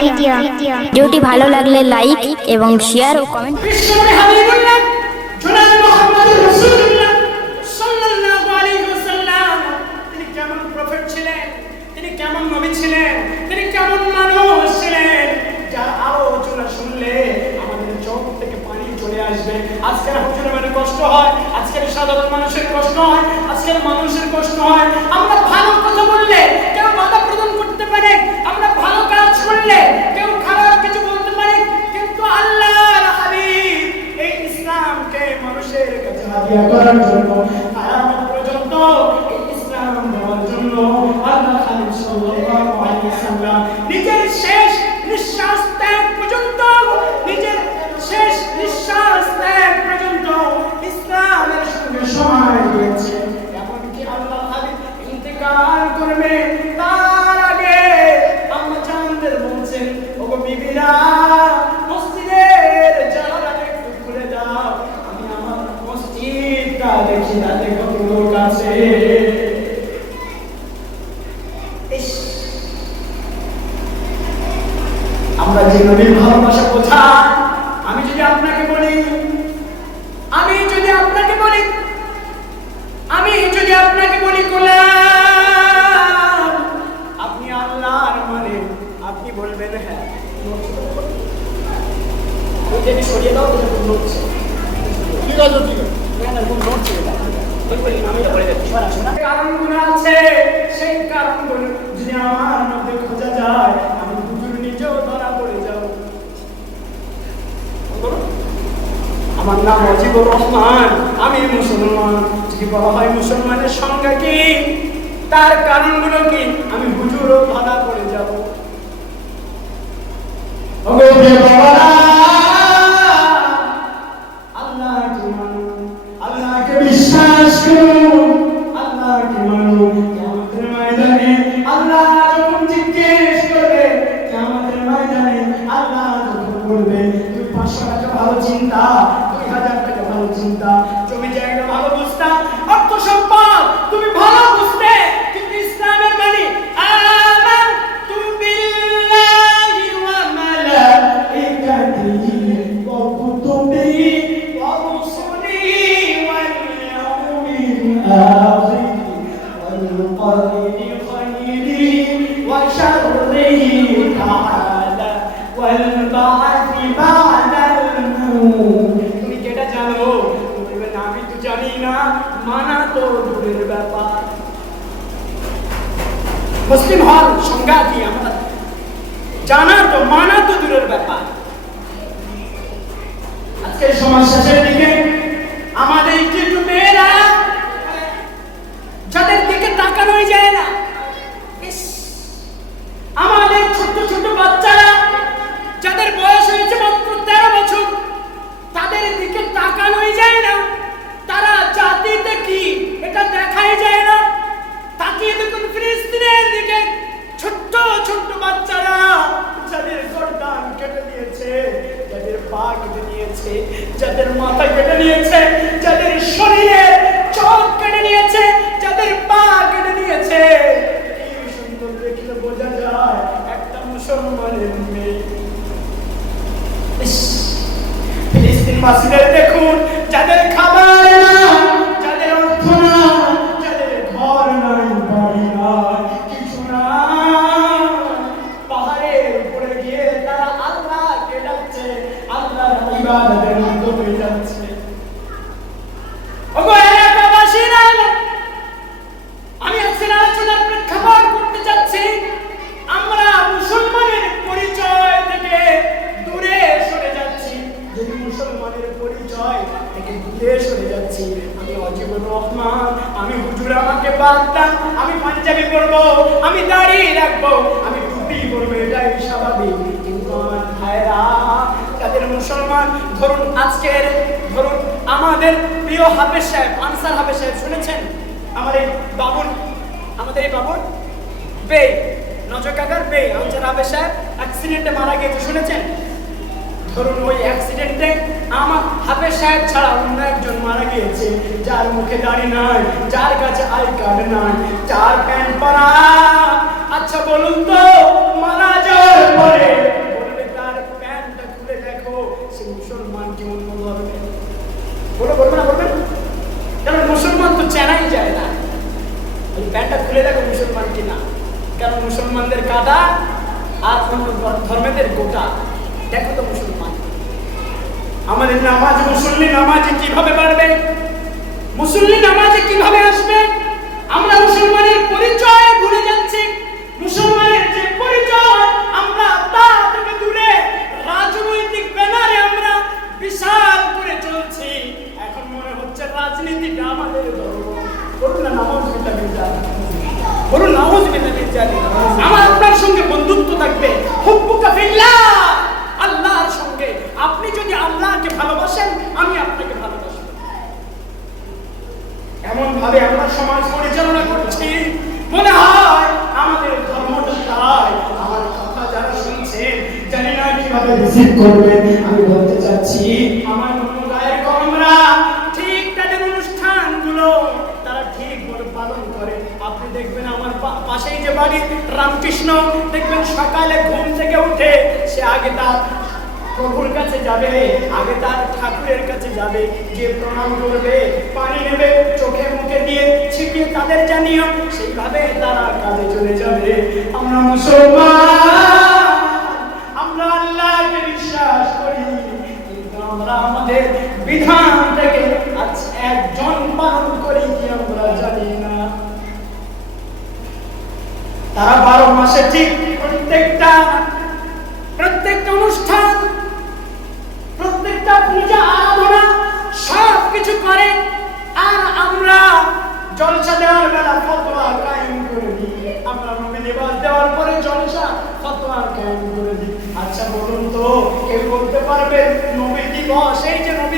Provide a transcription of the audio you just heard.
ভিডিওটি ভালো লাগলে লাইক এবং শেয়ার ও কমেন্ট। তিনি কেমন প্রফেট ছিলেন, তিনি কেমন নবী ছিলেন, তিনি কেমন মানুষ ছিলেন, যার আলোচনা শুনলে আমাদের চোখ থেকে পানি চলে আসবে। আজকের হুজুরের মানে কষ্ট হয়, আজকের সাধারণ মানুষের কষ্ট হয়, আজকের মানুষের কষ্ট হয়। আমরা ভালো কথা বললে কেউ বাধা প্রদান করতে পারে, আমরা ভালো কাজ করলে কেউ খারাপ কিছু বলতে পারে, কিন্তু আল্লাহর হাবিব এই ইসলামকে মানুষের কাছে হাদিয়া করার জন্য কিয়ামত পর্যন্ত এই ইসলাম দেওয়ার জন্য আল্লাহ হাবিব সাল্লাল্লাহু আলাইহি ওয়াসাল্লাম নিজের শেষ নিঃশ্বাস ত্যাগ পর্যন্ত, নিজের শেষ নিঃশ্বাস ত্যাগ পর্যন্ত ইসলামের সঙ্গে সময় দিয়েছে। এমনকি আল্লাহ হাবিব ইন্তেকাল করবে তার আগে আম্মা জানদের বলছেন, ওগো বিবিরা, মসজিদের জানালা একটু খুলে দাও, আমি আমার মসজিদটা দেখি না, দেখো লোক আছে। আমরা যে নবীর ভালোবাসা বোঝা, আমি যদি আপনাকে বলি, গোলাম, আপনি আল্লাহর মানে, আপনি বলবেন হ্যাঁ, ওই যে সরিয়ে দাও, নড়ছে, ঠিক আছে, ঠিক আছে, নড়ছে, কারণগুলো আছে, সেই কারণগুলো যদি আমার মধ্যে খোঁজা যায়, আমি হুজুর নিজেও ধরা পড়ে যাব। আমার নাম মুজিবুর রহমান, আমি মুসলমান। যদি বলা হয় মুসলমানের সংজ্ঞা কি, তার কারণগুলো কি, আমি হুজুরও ধরা পড়ে যাব। আল্লাহকে মানো, আল্লাহকে বিশ্বাস করো, আল্লাহকে মানো। কিয়ামতের ময়দানে আল্লাহ যখন জিজ্ঞেস করবে, কিয়ামতের ময়দানে আল্লাহ যখন বলবে, তুই 500 টাকা ভালো চিন্তা, 2000 টাকা ভালো চিন্তা, জমি জায়গা ভালো বুঝতা, অর্থ সম্পদ তুমি ভালো বুঝতে, কিন্তু ইসলামের মানে আমানতু বিল্লাহি ওয়া মালাইকাতিহি ওয়া কুতুবিহি ওয়া রুসুলিহি ওয়াল ইয়াউমিল আখির ওয়াল কদরি খাইরিহি ওয়া শাররিহি তাআলা ওয়াল বা'থি বা'দাল মাউত। তুমি কেটা জানো? বলবে না, আমি তো জানি না, মানা তো দূরের ব্যাপার। মুসলিম হওয়ার সংজ্ঞা কি আমরা জানা, তো মানা তো দূরের ব্যাপার। আজকে সমাজ শেষের দিকে আমাদের কিছু মেয়েরা, যাদের দিকে তাকানোই যায় না, আমাদের ছোট ছোট বাচ্চারা যাদের বয়স হয়েছে মাত্র 13 বছর, তাদের দিকে তাকানোই যায় না। তারা জাতিতে কি এটা দেখাই যায় না। তাকিয়ে দেখুন ফিলিস্তিনের দিকে, ছোট্ট ছোট্ট বাচ্চারা যাদের গর্দান কেটে নিয়েছে, যাদের পা কেটে নিয়েছে, যাদের মাথা কেটে নিয়েছে, যাদের শরীরের চোখ কেটে নিয়েছে, যাদের পা কেটে নিয়েছে, এই সুন্দর দেখলে বোঝা যায় একটা মুসলমানের মেয়ে। ফিলিস্তিনবাসীদের দেখুন, যাদের খাবার না, যাদের অর্থ না, যাদের ঘর নাই, বাড়ি নাই, কিছু না, পাহাড়ের উপরে গিয়ে তারা আল্লাহকে ডাকছে, আল্লাহর ইবাদতের মধ্যে হয়ে যাচ্ছে। ওগো এলাকাবাসীরা, আমি আজকের আলোচনার প্রেক্ষাপট করতে যাচ্ছি। আমরা মুসলমানের পরিচয় থেকে দূরে সরে যাচ্ছি। যদি মুসলমানের পরিচয় থেকে দূরে সরে যাচ্ছি, আমি মুজিবুর রহমান, আমি হুজুর আমাকে বাদ দেন, আমি পাঞ্জাবি পরবো, আমি দাড়ি রাখবো, আমি টুপি পরবো, এটাই স্বাভাবিক। কিন্তু আমার ভাইরা যাদের মুসলমান, ধরুন আজকের, ধরুন আমাদের প্রিয় হাফেজ সাহেব, আনসার হাফেজ সাহেব, শুনেছেন? আমাদের এই বাবুর বে, নজর কাকার বে, আনসার হাফেজ সাহেব অ্যাক্সিডেন্টে মারা গিয়েছে, শুনেছেন? ধরুন ওই অ্যাক্সিডেন্টে আমার হাফেজ সাহেব ছাড়া অন্য একজন মারা গিয়েছে, যার মুখে দাড়ি নাই, যার কাছে আই কার্ড নাই, যার প্যান্ট পরা আচ্ছা বলুন তো মারা যাওয়ার পরে বলবে তার প্যান্টটা খুলে দেখো, সে মুসলমান কি অন্য ধর্মে? বলবে না? বলবেন? কারণ মুসলমান তো চেনাই যায় না। এই প্যান্টটা খুলে দেখো মুসলমান কিনা, কারণ মুসলমানদের কাটা আর অন্য ধর্মেদের গোটা, দেখো তো মুসলমান। আমাদের নামাজ, মুসল্লি নামাজে কিভাবে বাড়বে, মুসল্লি নামাজে কিভাবে আসবে? আমরা মুসলমানের পরিচয় ভুলে যাচ্ছি। মুসলমানের যে পরিচয় আমরা তা থেকে দূরে রাজনৈতিক ব্যানারে আমরা বিশাল করে চলছি। এখন মনে হচ্ছে রাজনীতিটা আমাদের ধর্ম। বলুন না নাউজুবিল্লাহ মিন যালিক, বলুন নাউজুবিল্লাহ মিন যালিক। আমার আপনার সঙ্গে বন্ধুত্ব থাকবে, হুব্বুকা ফিল্লাহ, আল্লাহর সঙ্গে। আপনি যদি আল্লাহকে ভালোবাসেন, আমি আপনাকে ভালোবাসি। এমন ভাবে আমরা সমাজ পরিচালনা করছি, মনে হয় আমাদের ধর্মটা তাই। আমার কথা যারা শুনছেন জানি না কিভাবে রিসিভ করবেন। আমি বলতে চাচ্ছি আমার গায়ের কমরা ঠিক তাদের অনুষ্ঠানগুলো তারা ঠিক মতো পালন করে। আপনি দেখবেন আমার পাশেই যে বাড়ি রামকৃষ্ণ, দেখবেন সকালে ঘুম থেকে উঠে সে আগে তার প্রভুর কাছে যাবে, আগে তার ঠাকুরের কাছে যাবে, গিয়ে প্রণাম করবে, পানি নেবে, চোখে মুখে দিয়ে ছিটিয়ে তাদের জানিও, সেইভাবে তারা কাজে চলে যাবে। আমরা মুসলমান, আমরা আল্লাহকে বিশ্বাস করি, কিন্তু আমরা আমাদের বিধান থেকে আজ একজন পালন করি কি আমরা জানি না। তারা 12 মাসে ঠিক প্রত্যেকটা অনুষ্ঠান, প্রত্যেকটা পূজা আরাধনা সব কিছু করে, আর আমরা জলসা দেওয়ার বেলা ফতোয়া কায়েম করে দিই। আমরা নবী লিবাস দেওয়ার পরে জলসা ফতোয়া কায়েম করে দিই। আচ্ছা বলুন তো কেউ বলতে পারবে নবী দিবস, এই যে নবী